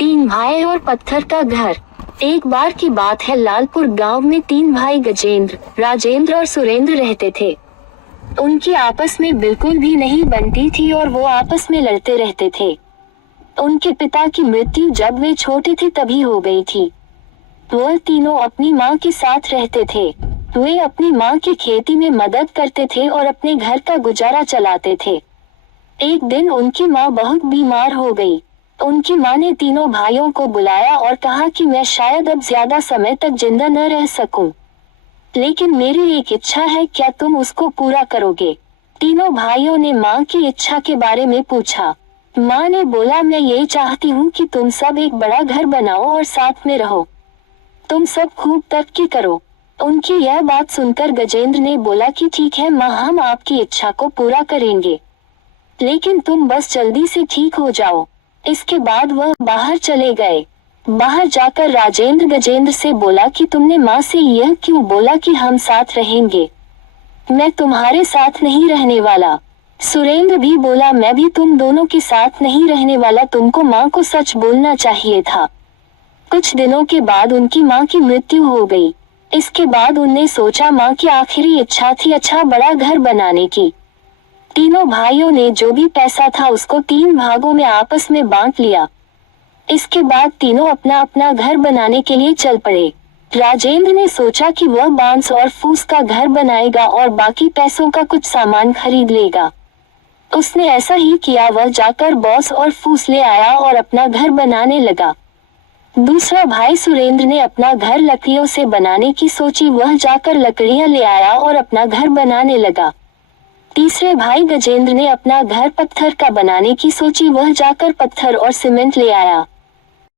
तीन भाई और पत्थर का घर। एक बार की बात है, लालपुर गांव में तीन भाई गजेंद्र, राजेंद्र और सुरेंद्र रहते थे। उनकी आपस में बिल्कुल भी नहीं बनती थी और वो आपस में लड़ते रहते थे। उनके पिता की मृत्यु जब वे छोटे थे तभी हो गई थी। वो तीनों अपनी माँ के साथ रहते थे। वे अपनी माँ की खेती में मदद करते थे और अपने घर का गुजारा चलाते थे। एक दिन उनकी माँ बहुत बीमार हो गई। उनकी माँ ने तीनों भाइयों को बुलाया और कहा कि मैं शायद अब ज्यादा समय तक जिंदा न रह सकूं, लेकिन मेरी एक इच्छा है, क्या तुम उसको पूरा करोगे? तीनों भाइयों ने माँ की इच्छा के बारे में पूछा। माँ ने बोला, मैं ये चाहती हूँ कि तुम सब एक बड़ा घर बनाओ और साथ में रहो। तुम सब खूब तरक्की करो। उनकी यह बात सुनकर गजेंद्र ने बोला कि ठीक है माँ, हम आपकी इच्छा को पूरा करेंगे, लेकिन तुम बस जल्दी से ठीक हो जाओ। इसके बाद वह बाहर चले गए। बाहर जाकर राजेंद्र गजेंद्र से बोला कि तुमने माँ से यह क्यों बोला कि हम साथ रहेंगे? मैं तुम्हारे साथ नहीं रहने वाला। सुरेंद्र भी बोला, मैं भी तुम दोनों के साथ नहीं रहने वाला, तुमको माँ को सच बोलना चाहिए था। कुछ दिनों के बाद उनकी माँ की मृत्यु हो गई। इसके बाद उनने सोचा माँ की आखिरी इच्छा थी अच्छा बड़ा घर बनाने की। तीनों भाइयों ने जो भी पैसा था उसको 3 भागों में आपस में बांट लिया। इसके बाद तीनों अपना अपना घर बनाने के लिए चल पड़े। राजेंद्र ने सोचा कि वह बांस और फूस का घर बनाएगा और बाकी पैसों का कुछ सामान खरीद लेगा। उसने ऐसा ही किया। वह जाकर बांस और फूस ले आया और अपना घर बनाने लगा। दूसरा भाई सुरेंद्र ने अपना घर लकड़ियों से बनाने की सोची। वह जाकर लकड़ियां ले आया और अपना घर बनाने लगा। तीसरे भाई गजेंद्र ने अपना घर पत्थर का बनाने की सोची। वह जाकर पत्थर और सीमेंट ले आया।